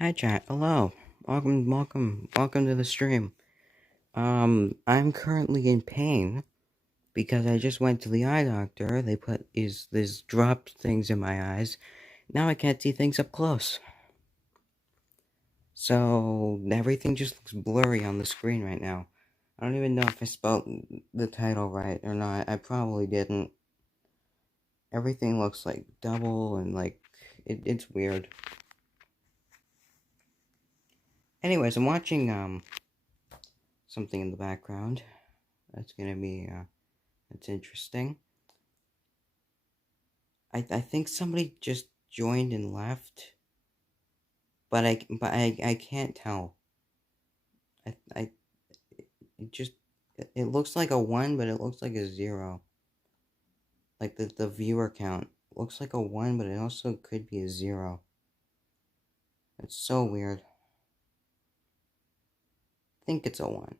Hi chat, hello. Welcome to the stream. I'm currently in pain because I just went to the eye doctor. They put these dropped things in my eyes. Now I can't see things up close. So everything just looks blurry on the screen right now. I don't even know if I spelled the title right or not. I probably didn't. Everything looks like double and like it's weird. Anyways, I'm watching something in the background. That's gonna be That's interesting. I think somebody just joined and left, but I can't tell. I it just it looks like a 1, but it looks like a 0. Like the viewer count looks like a 1, but it also could be a 0. It's so weird. I think it's a 1.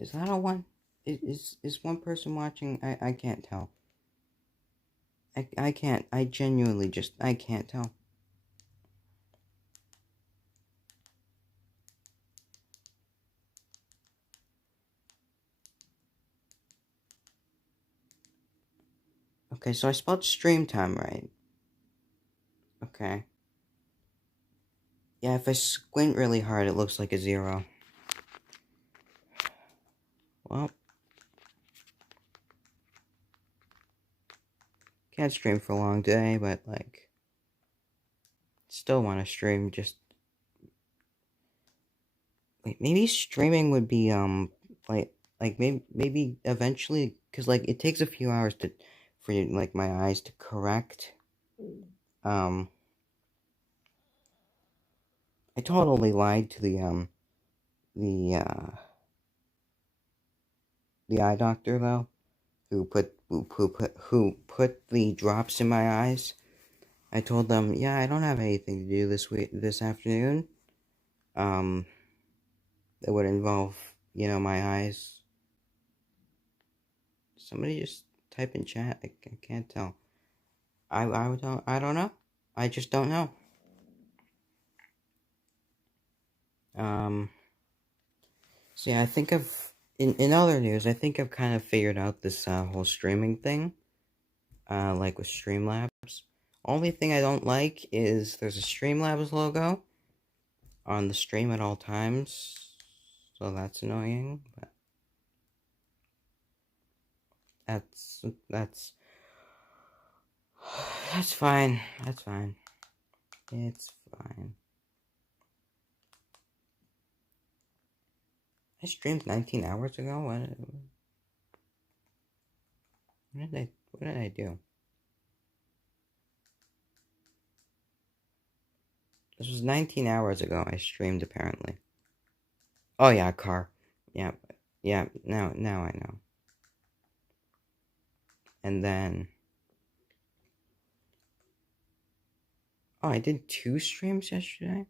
Is that a 1? Is one person watching? I can't tell. I can't. I genuinely just I can't tell. Okay, so I spelled stream time right. Okay. Yeah, if I squint really hard, it looks like a 0. Well, can't stream for a long day, but, like, still want to stream, just... Wait, maybe streaming would be, maybe eventually, because, like, it takes a few hours for, like, my eyes to correct. I totally lied to the eye doctor, though, who put the drops in my eyes. I told them, yeah, I don't have anything to do this afternoon. That would involve, my eyes. Somebody just type in chat. I can't tell. I don't know. I just don't know. So yeah, I think in other news, I think I've kind of figured out this whole streaming thing. Like with Streamlabs. Only thing I don't like is there's a Streamlabs logo on the stream at all times. So that's annoying, but that's that's fine. That's fine. It's fine. I streamed 19 hours ago. What did I do? This was 19 hours ago. I streamed apparently. Oh yeah, car. Yeah, yeah. Now I know. And then, oh, I did 2 streams yesterday.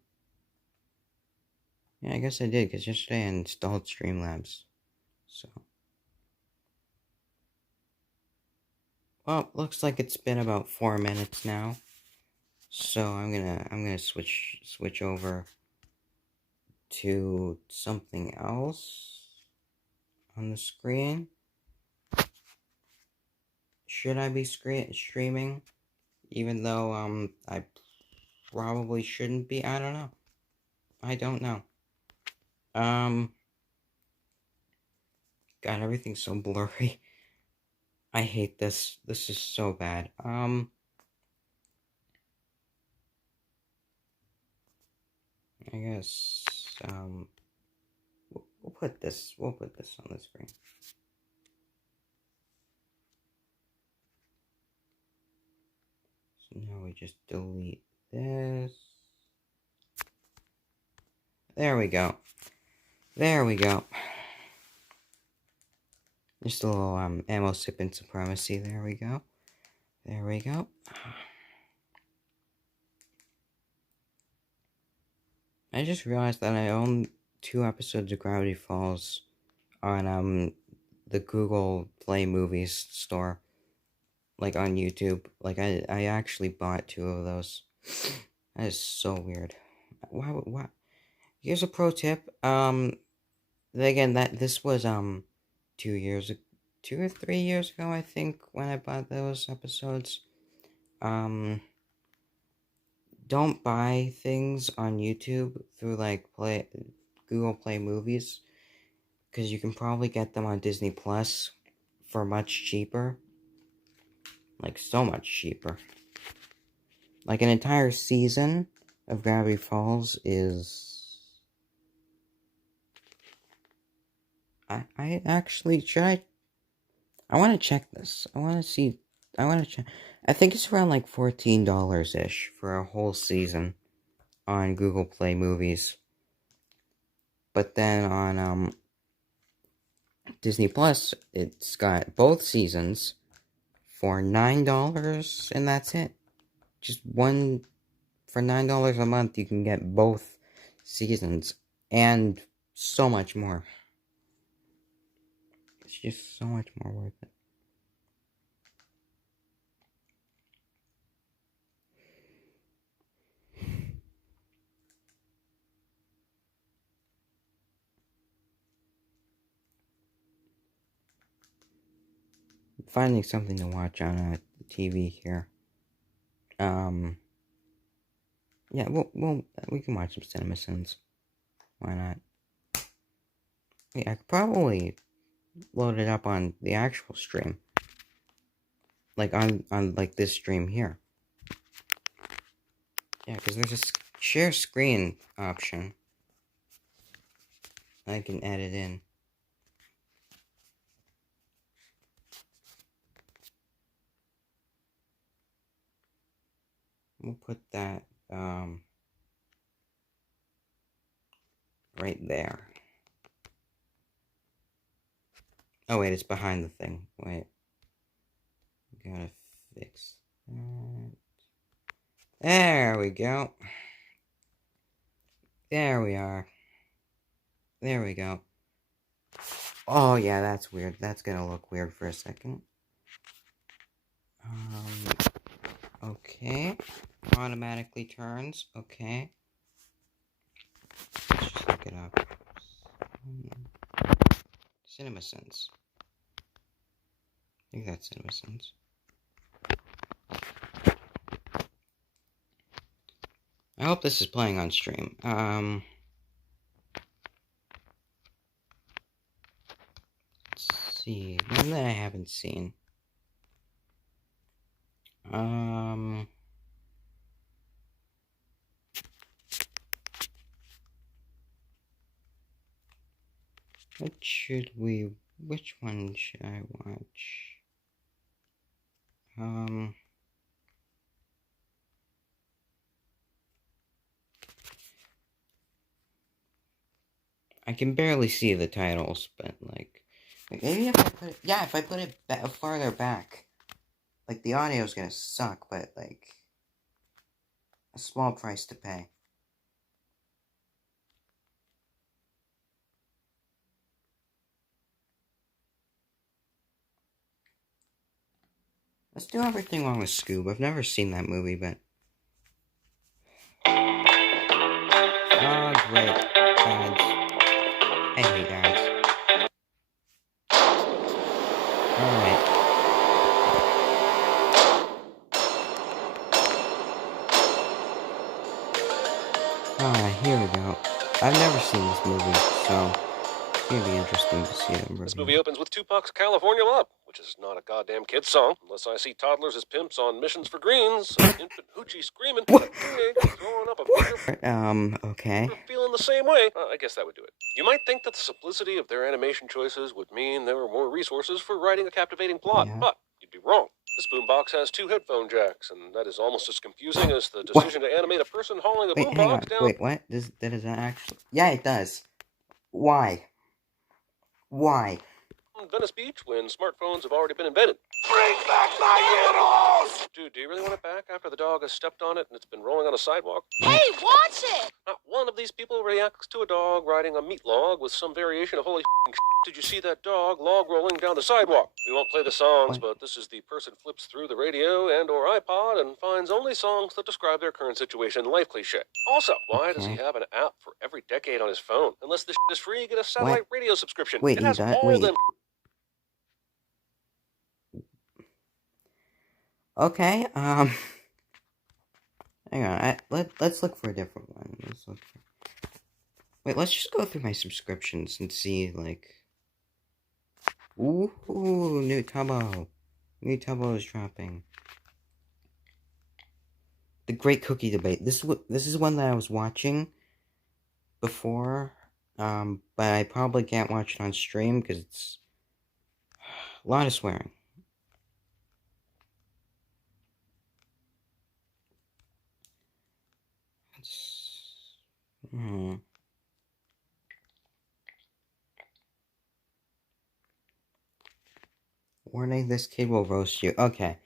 Yeah, I guess I did because yesterday I installed Streamlabs. So, well, looks like it's been about 4 minutes now. So I'm gonna switch over to something else on the screen. Should I be streaming? Even though I probably shouldn't be. I don't know. I don't know. God, everything's so blurry. I hate this. This is so bad. I guess we'll put this on the screen. So now we just delete this. There we go. There we go. Just a little ammo sipping supremacy. There we go. There we go. I just realized that I own 2 episodes of Gravity Falls on the Google Play Movies store. like on YouTube. Like I actually bought 2 of those. That is so weird. Why? Here's a pro tip. Again, this was 2 or 3 years ago, I think, when I bought those episodes. Don't buy things on YouTube through like Google Play Movies, because you can probably get them on Disney Plus for much cheaper. Like, so much cheaper. Like, an entire season of Gravity Falls is... I actually, I want to check this. I want to check. I think it's around like $14-ish for a whole season on Google Play Movies. But then on Disney Plus, it's got both seasons for $9, and that's it. Just one, for $9 a month, you can get both seasons, and so much more. It's just so much more worth it. Finding something to watch on TV here. Yeah, we can watch some CinemaSins. Why not? Yeah, I could probably load it up on the actual stream. Like, on like, this stream here. Yeah, because there's a share screen option. I can add it in. We'll put that, right there. Oh, wait, it's behind the thing. Wait. Gotta fix that. There we go. There we are. There we go. Oh, yeah, that's weird. That's gonna look weird for a second. Okay. Automatically turns. Okay. Let's just look it up. CinemaSins. I think that's CinemaSins. I hope this is playing on stream. Let's see. One that I haven't seen. Which one should I watch? I can barely see the titles, but like maybe if I put it farther back, like the audio's gonna suck, but like a small price to pay. Let's do Everything Wrong with Scoob. I've never seen that movie, but... Oh, great. Ads. I hate ads. Alright. Here we go. I've never seen this movie, so... It's gonna be interesting to see them. This movie opens with Tupac's California Love, which is not a goddamn kid's song, unless I see toddlers as pimps on missions for greens, an infant hoochie screaming, a teenager throwing up a bigger... Okay. Feeling the same way, I guess that would do it. You might think that the simplicity of their animation choices would mean there were more resources for writing a captivating plot, but you'd be wrong. This boombox has 2 headphone jacks, and that is almost as confusing as the decision to animate a person hauling a boombox down... Wait, what? That doesn't actually... Yeah, it does. Why? Why? Venice Beach when smartphones have already been invented. Bring back my animals! Dude, do you really want it back after the dog has stepped on it and it's been rolling on a sidewalk? Hey, watch it! Not one of these people reacts to a dog riding a meat log with some variation of holy Did you see that dog log rolling down the sidewalk? We won't play the songs, What? but this is the person flips through the radio and or iPod and finds only songs that describe their current situation life cliche. Also, why does he Okay. have an app for every decade on his phone? Unless this is free, get a satellite radio subscription. Wait, it has all wait. them. Okay, hang on, let's look for a different one. Wait, let's just go through my subscriptions and see, like... Ooh, new Tubbo. New Tubbo is dropping. The Great Cookie Debate. This is one that I was watching before, but I probably can't watch it on stream because it's a lot of swearing. Warning, this kid will roast you. Okay.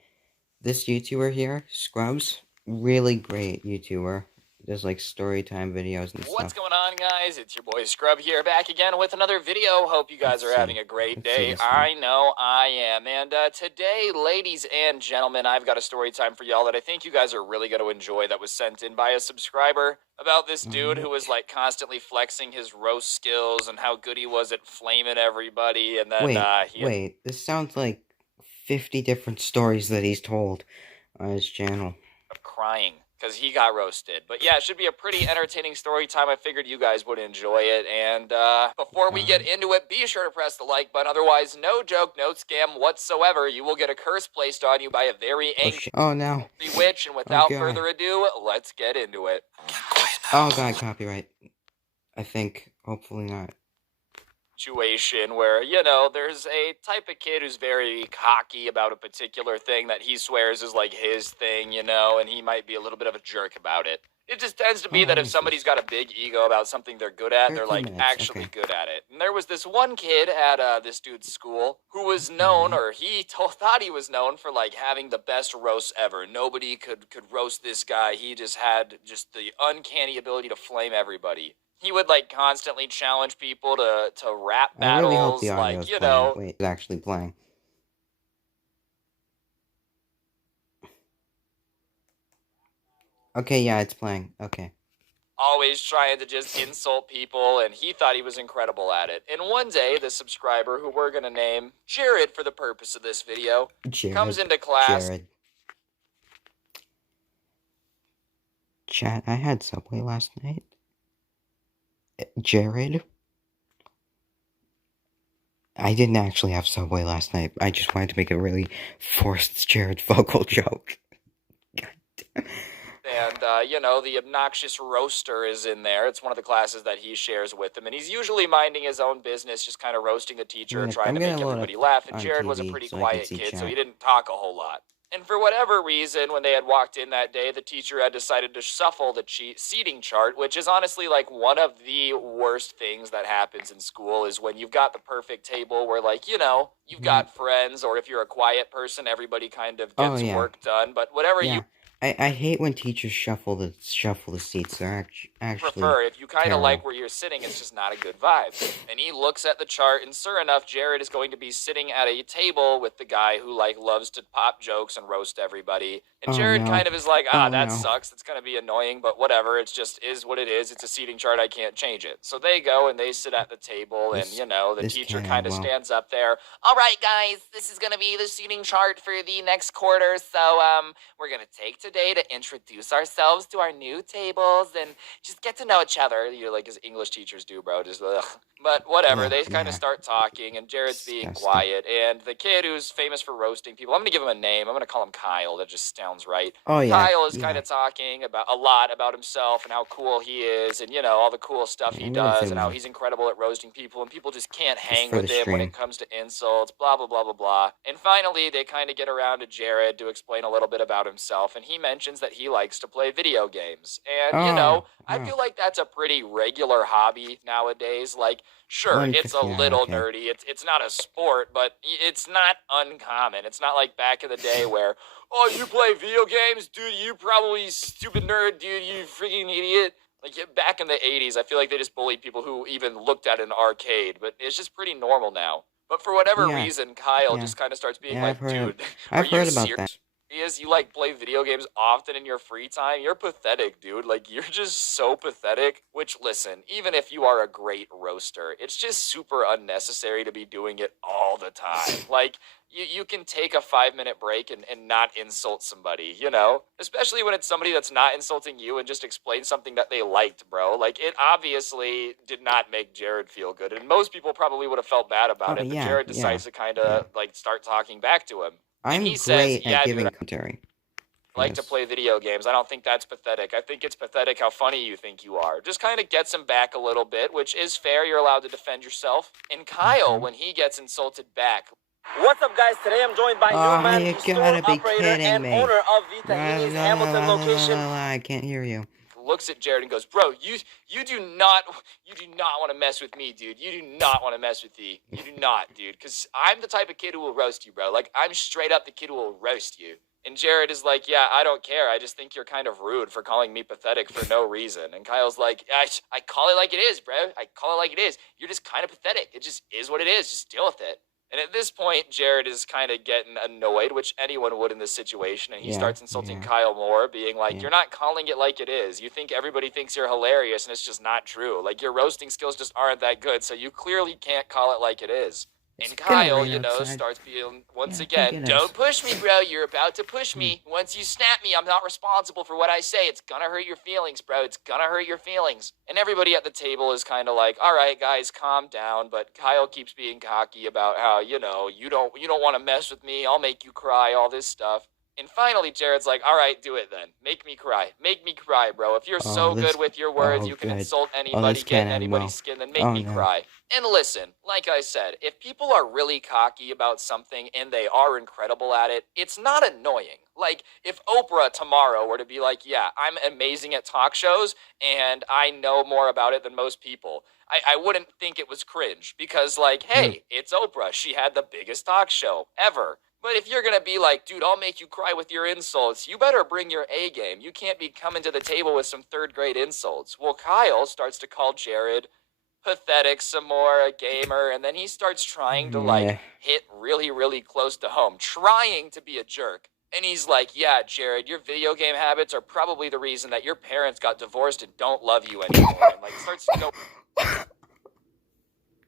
This YouTuber here, Scrubs, really great YouTuber. Does like story time videos and stuff. What's going on, guys? It's your boy Scrub here, back again with another video. Hope you guys are having a great day. I know I am. And today, ladies and gentlemen, I've got a story time for y'all that I think you guys are really going to enjoy, that was sent in by a subscriber, about this dude who was like constantly flexing his roast skills and how good he was at flaming everybody. And then wait, this sounds like 50 different stories that he's told on his channel. Crying because he got roasted. But yeah, it should be a pretty entertaining story time. I figured you guys would enjoy it. And before we get into it, be sure to press the like button. Otherwise, no joke, no scam whatsoever. You will get a curse placed on you by a very angry no. witch. And without further ado, let's get into it. Oh god, copyright. I think. Hopefully not. Situation where, you know, there's a type of kid who's very cocky about a particular thing that he swears is like his thing, you know, and he might be a little bit of a jerk about it. It just tends to be that if somebody's got a big ego about something they're good at, they're like actually good at it. And there was this one kid at this dude's school who was known, or he thought he was known for like having the best roasts ever. Nobody could roast this guy. He just had just the uncanny ability to flame everybody. He would like constantly challenge people to rap battles, I really hope the audio's like, you playing. know. Wait, it's actually playing. Okay, yeah, it's playing. Okay. Always trying to just insult people, and he thought he was incredible at it. And one day, the subscriber, who we're gonna name Jared for the purpose of this video, comes into class. Chat, I had Subway last night. Jared? I didn't actually have Subway last night. I just wanted to make a really forced Jared vocal joke. God damn. And, you know, the obnoxious roaster is in there. It's one of the classes that he shares with him. And he's usually minding his own business, just kind of roasting the teacher and trying to make everybody laugh. And Jared was a pretty quiet kid, so he didn't talk a whole lot. And for whatever reason, when they had walked in that day, the teacher had decided to shuffle the seating chart, which is honestly like one of the worst things that happens in school, is when you've got the perfect table where, like, you know, you've got friends, or if you're a quiet person, everybody kind of gets work done. But whatever you I hate when teachers shuffle the seats. They're actually prefer. If you kind of like where you're sitting, it's just not a good vibe. And he looks at the chart, and sure enough, Jared is going to be sitting at a table with the guy who like loves to pop jokes and roast everybody. And Jared kind of is like, that sucks. It's gonna be annoying, but whatever. It's just is what it is. It's a seating chart. I can't change it. So they go and they sit at the table, and you know, the teacher kind of stands up there. All right, guys, this is gonna be the seating chart for the next quarter. So we're gonna take today to introduce ourselves to our new tables and just get to know each other. You're like as English teachers do, bro. Just ugh. But whatever. They kind of start talking, and Jared's being quiet. And the kid who's famous for roasting people, I'm gonna give him a name. I'm gonna call him Kyle. That just sounds right. Kyle is kind of talking about a lot about himself and how cool he is, and you know, all the cool stuff he does, and how he's incredible at roasting people, and people just can't hang with him when it comes to insults. Blah blah blah blah blah. And finally, they kind of get around to Jared to explain a little bit about himself, and he mentions that he likes to play video games. And you know, I feel like that's a pretty regular hobby nowadays. Like, sure, it's a little nerdy. It's not a sport, but it's not uncommon. It's not like back in the day where, oh, you play video games? Dude, you probably stupid nerd, dude, you freaking idiot. Like, back in the 80s, I feel like they just bullied people who even looked at an arcade, but it's just pretty normal now. But for whatever reason, Kyle just kind of starts being like, dude, I've heard about that. You like play video games often in your free time? You're pathetic, dude. Like, you're just so pathetic. Which, listen, even if you are a great roaster, it's just super unnecessary to be doing it all the time. Like, you can take a 5-minute break and not insult somebody, you know? Especially when it's somebody that's not insulting you and just explain something that they liked, bro. Like, it obviously did not make Jared feel good. And most people probably would have felt bad about it. But Jared decides to kind of, like, start talking back to him. I'm great at giving commentary. I like to play video games. I don't think that's pathetic. I think it's pathetic how funny you think you are. Just kind of gets him back a little bit, which is fair. You're allowed to defend yourself. And Kyle, when he gets insulted back. What's up, guys? Today I'm joined by Newman, you the store gotta be operator kidding and me. owner of Vita Ini's Hamilton location. I can't hear you. Looks at Jared and goes, bro, you do not want to mess with me, dude. You do not want to mess with me. You do not, dude. Because I'm the type of kid who will roast you, bro. Like, I'm straight up the kid who will roast you. And Jared is like, yeah, I don't care. I just think you're kind of rude for calling me pathetic for no reason. And Kyle's like, I call it like it is, bro. I call it like it is. You're just kind of pathetic. It just is what it is. Just deal with it. And at this point, Jared is kind of getting annoyed, which anyone would in this situation. And he starts insulting Kyle more, being like, you're not calling it like it is. You think everybody thinks you're hilarious, and it's just not true. Like, your roasting skills just aren't that good, so you clearly can't call it like it is. And Kyle, starts being, once again, don't push me, bro. You're about to push me. Once you snap me, I'm not responsible for what I say. It's gonna hurt your feelings, bro. It's gonna hurt your feelings. And everybody at the table is kind of like, all right, guys, calm down. But Kyle keeps being cocky about how, you don't want to mess with me. I'll make you cry, all this stuff. And finally, Jared's like, all right, do it then. Make me cry. Make me cry, bro. If you're so good with your words, you can insult anybody, get in anybody's skin, then make me cry. And listen, like I said, if people are really cocky about something and they are incredible at it, it's not annoying. Like, if Oprah tomorrow were to be like, yeah, I'm amazing at talk shows and I know more about it than most people, I wouldn't think it was cringe because, like, hey, it's Oprah. She had the biggest talk show ever. But if you're going to be like, dude, I'll make you cry with your insults, you better bring your A game. You can't be coming to the table with some third-grade insults. Well, Kyle starts to call Jared pathetic some more, a gamer, and then he starts trying to, like, hit really, really close to home, trying to be a jerk. And he's like, yeah, Jared, your video game habits are probably the reason that your parents got divorced and don't love you anymore. And, like, starts to go...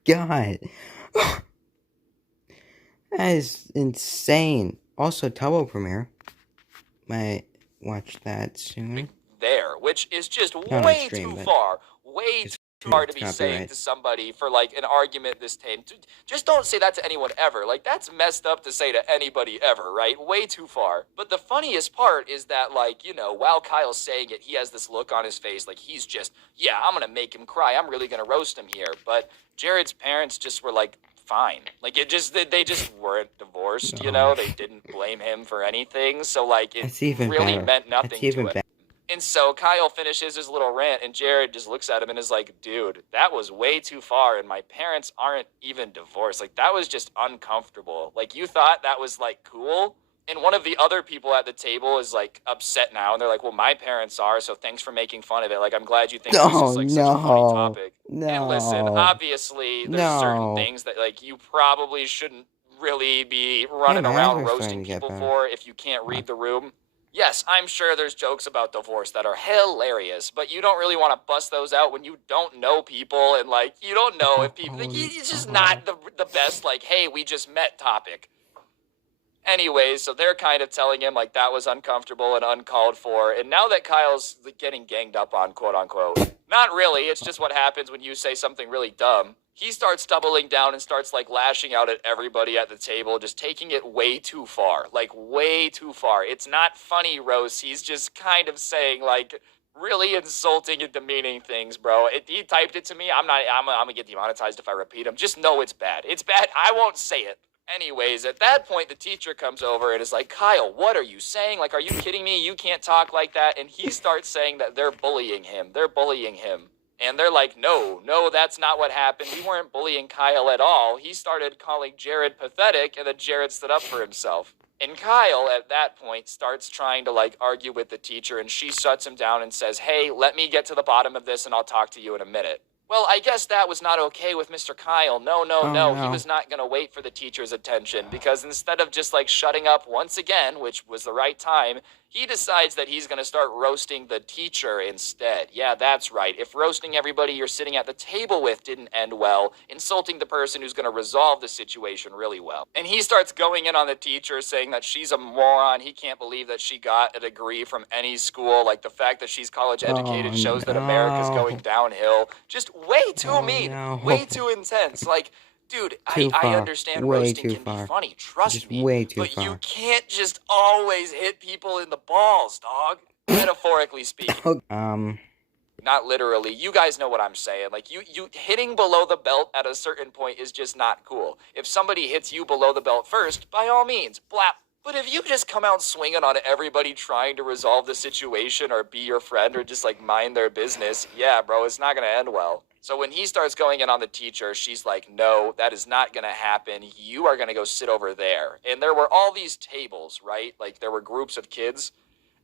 God. That is insane. Also, Turbo Premiere. Might watch that soon. There, which is just way too far. Way too hard to be saying to somebody for, like, an argument this tame. Just don't say that to anyone ever. Like, that's messed up to say to anybody ever, right? Way too far. But the funniest part is that, like, while Kyle's saying it, he has this look on his face like he's just, yeah, I'm gonna make him cry. I'm really gonna roast him here. But Jared's parents just were like, fine. Like, they just weren't divorced, They didn't blame him for anything. So, like, it really meant nothing to him. And so Kyle finishes his little rant, and Jared just looks at him and is like, dude, that was way too far, and my parents aren't even divorced. Like, that was just uncomfortable. Like, you thought that was, like, cool? And one of the other people at the table is, like, upset now, and they're like, well, my parents are, so thanks for making fun of it. Like, I'm glad you think this is, like, such a funny topic. And listen, obviously, there's certain things that, like, you probably shouldn't really be running around roasting people for if you can't read the room. Yes, I'm sure there's jokes about divorce that are hilarious, but you don't really want to bust those out when you don't know people and, like, you don't know if people... Like, it's just not the best, like, hey, we just met topic. Anyways, so they're kind of telling him, like, that was uncomfortable and uncalled for, and now that Kyle's getting ganged up on, quote-unquote, not really, it's just what happens when you say something really dumb. He starts doubling down and starts, like, lashing out at everybody at the table, just taking it way too far. Like, way too far. It's not funny, roast. He's just kind of saying, like, really insulting and demeaning things, bro. He typed it to me. I'm gonna get demonetized if I repeat him. Just know it's bad. It's bad. I won't say it. Anyways, at that point, the teacher comes over and is like, Kyle, what are you saying? Like, are you kidding me? You can't talk like that. And he starts saying that they're bullying him. They're bullying him. And they're like, no, that's not what happened. We weren't bullying Kyle at all. He started calling Jared pathetic, and then Jared stood up for himself. And Kyle, at that point, starts trying to, like, argue with the teacher, and she shuts him down and says, hey, let me get to the bottom of this, and I'll talk to you in a minute. Well, I guess that was not okay with Mr. Kyle. No. He was not going to wait for the teacher's attention, because instead of just, like, shutting up once again, which was the right time, he decides that he's going to start roasting the teacher instead. Yeah, that's right. If roasting everybody you're sitting at the table with didn't end well, insulting the person who's going to resolve the situation really well. And he starts going in on the teacher, saying that she's a moron. He can't believe that she got a degree from any school. Like, the fact that she's college educated shows that America's going downhill. Just way too mean, way too intense. Like, dude, I understand roasting can be funny, trust me, but you can't just always hit people in the balls, dog. Metaphorically speaking. Not literally. You guys know what I'm saying. Like, you hitting below the belt at a certain point is just not cool. If somebody hits you below the belt first, by all means, blap. But if you just come out swinging on everybody trying to resolve the situation or be your friend or just, like, mind their business, yeah, bro, it's not gonna end well. So when he starts going in on the teacher, she's like, no, that is not going to happen. You are going to go sit over there. And there were all these tables, right? Like, there were groups of kids.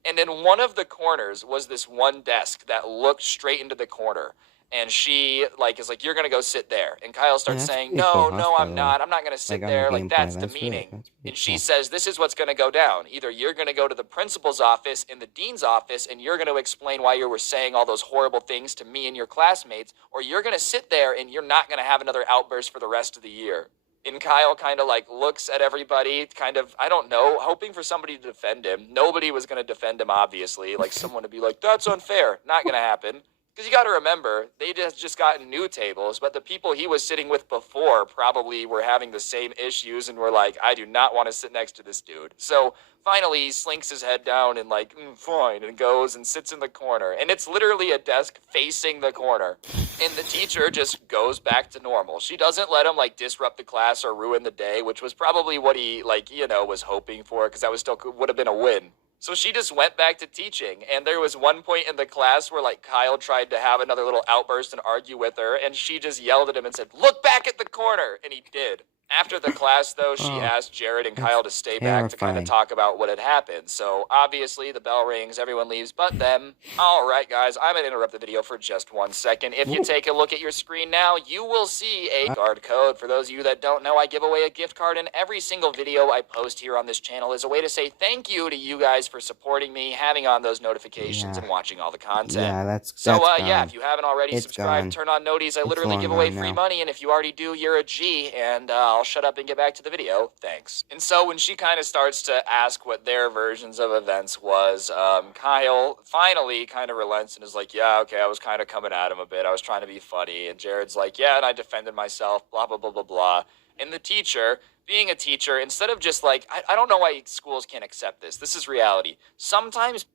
And in one of the corners was this one desk that looked straight into the corner. And she, like, is like, you're going to go sit there. And Kyle starts saying, no, I'm not. I'm not going to sit there. Like, that's demeaning. And she says, this is what's going to go down. Either you're going to go to the principal's office and the dean's office, and you're going to explain why you were saying all those horrible things to me and your classmates, or you're going to sit there and you're not going to have another outburst for the rest of the year. And Kyle kind of, like, looks at everybody, kind of, I don't know, hoping for somebody to defend him. Nobody was going to defend him, obviously. Like, someone to be like, that's unfair. Not going to happen. Because you got to remember, they just gotten new tables, but the people he was sitting with before probably were having the same issues and were like, I do not want to sit next to this dude. So finally, he slinks his head down and like, fine, and goes and sits in the corner. And it's literally a desk facing the corner. And the teacher just goes back to normal. She doesn't let him, like, disrupt the class or ruin the day, which was probably what he, like, you know, was hoping for, because that was still would have been a win. So she just went back to teaching, and there was one point in the class where, like, Kyle tried to have another little outburst and argue with her, and she just yelled at him and said, look back at the corner, and he did. After the class, though, she asked Jared and Kyle to stay back to kind of talk about what had happened. So, obviously, the bell rings, everyone leaves but them. All right, guys, I'm going to interrupt the video for just 1 second. If you take a look at your screen now, you will see a card code. For those of you that don't know, I give away a gift card in every single video I post here on this channel as a way to say thank you to you guys for supporting me, having on those notifications, and watching all the content. Yeah, that's yeah, if you haven't already subscribed, turn on noties. I literally give away free money, and if you already do, you're a G, and I'll shut up and get back to the video. Thanks. And so when she kind of starts to ask what their versions of events was, Kyle finally kind of relents and is like, yeah, okay, I was kind of coming at him a bit. I was trying to be funny. And Jared's like, yeah, and I defended myself, blah, blah, blah, blah, blah. And the teacher, being a teacher, instead of just like, I don't know why schools can't accept this. This is reality. Sometimes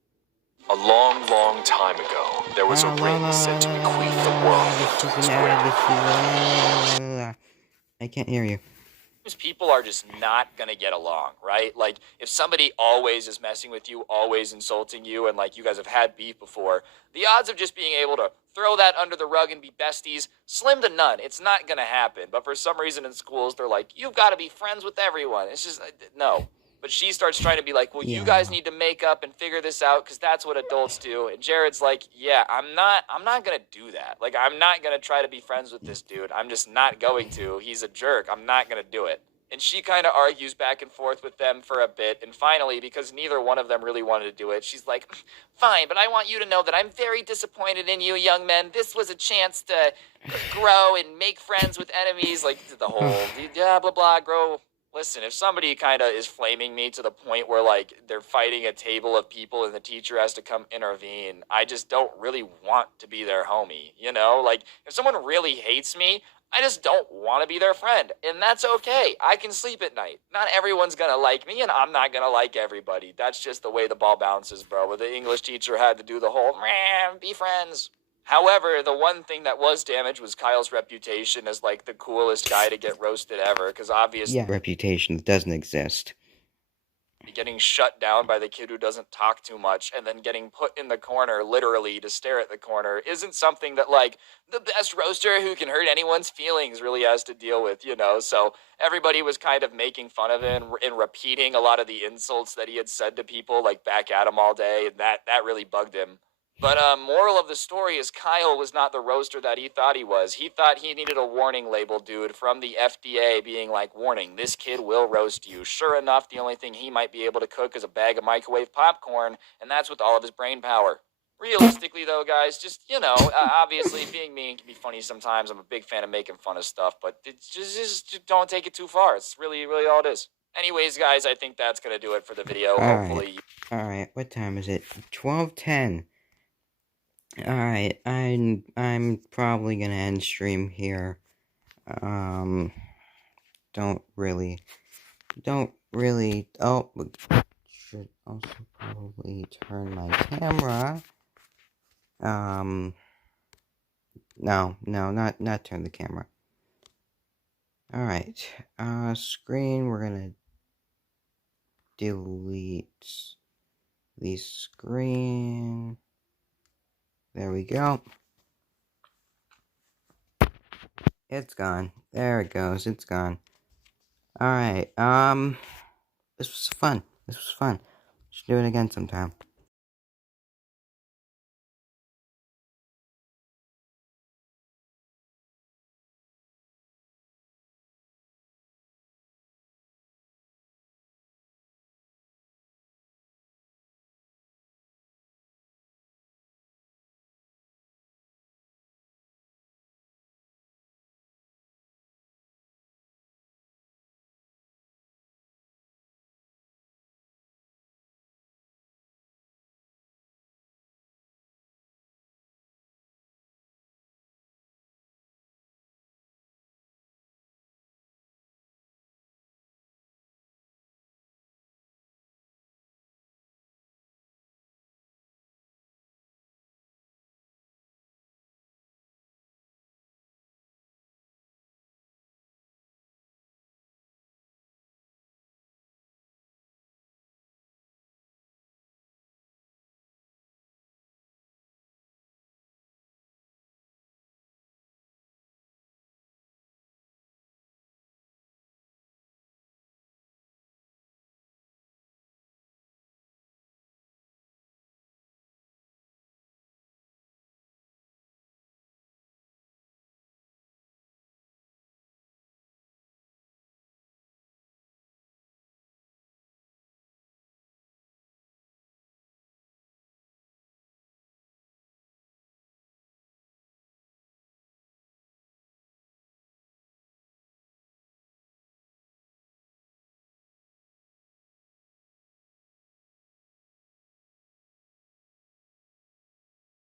a long, long time ago, there was a ring said to bequeath the world to its winner. I can't hear you. People are just not gonna get along, right? Like, if somebody always is messing with you, always insulting you, and like you guys have had beef before, the odds of just being able to throw that under the rug and be besties, slim to none. It's not gonna happen. But for some reason in schools, they're like, you've got to be friends with everyone. It's just, no. But she starts trying to be like, well, you guys need to make up and figure this out because that's what adults do. And Jared's like, yeah, I'm not going to do that. Like, I'm not going to try to be friends with this dude. I'm just not going to. He's a jerk. I'm not going to do it. And she kind of argues back and forth with them for a bit. And finally, because neither one of them really wanted to do it, she's like, fine, but I want you to know that I'm very disappointed in you, young men. This was a chance to grow and make friends with enemies. Like, the whole, blah, blah, blah, grow. Listen, if somebody kind of is flaming me to the point where, like, they're fighting a table of people and the teacher has to come intervene, I just don't really want to be their homie, you know? Like, if someone really hates me, I just don't want to be their friend, and that's okay. I can sleep at night. Not everyone's gonna like me, and I'm not gonna like everybody. That's just the way the ball bounces, bro. But the English teacher had to do the whole, be friends. However, the one thing that was damaged was Kyle's reputation as, like, the coolest guy to get roasted ever, because obviously... Yeah, reputation doesn't exist. getting shut down by the kid who doesn't talk too much and then getting put in the corner literally to stare at the corner isn't something that like the best roaster who can hurt anyone's feelings really has to deal with, you know. So everybody was kind of making fun of him and repeating a lot of the insults that he had said to people, like back at him all day, and that really bugged him. But moral of the story is Kyle was not the roaster that he thought he was. He thought he needed a warning label, dude, from the FDA being like, warning, this kid will roast you. Sure enough, the only thing he might be able to cook is a bag of microwave popcorn, and that's with all of his brain power. Realistically, though, guys, just, you know, obviously being mean can be funny sometimes. I'm a big fan of making fun of stuff, but just don't take it too far. It's really, really all it is. Anyways, guys, I think that's going to do it for the video. Hopefully. Alright, what time is it? 12:10. Alright, I'm probably gonna end stream here. Don't really, oh, should also probably turn my camera. No, not turn the camera. Alright, screen, we're gonna delete the screen. There we go. It's gone. There it goes. It's gone. Alright, this was fun. Should do it again sometime.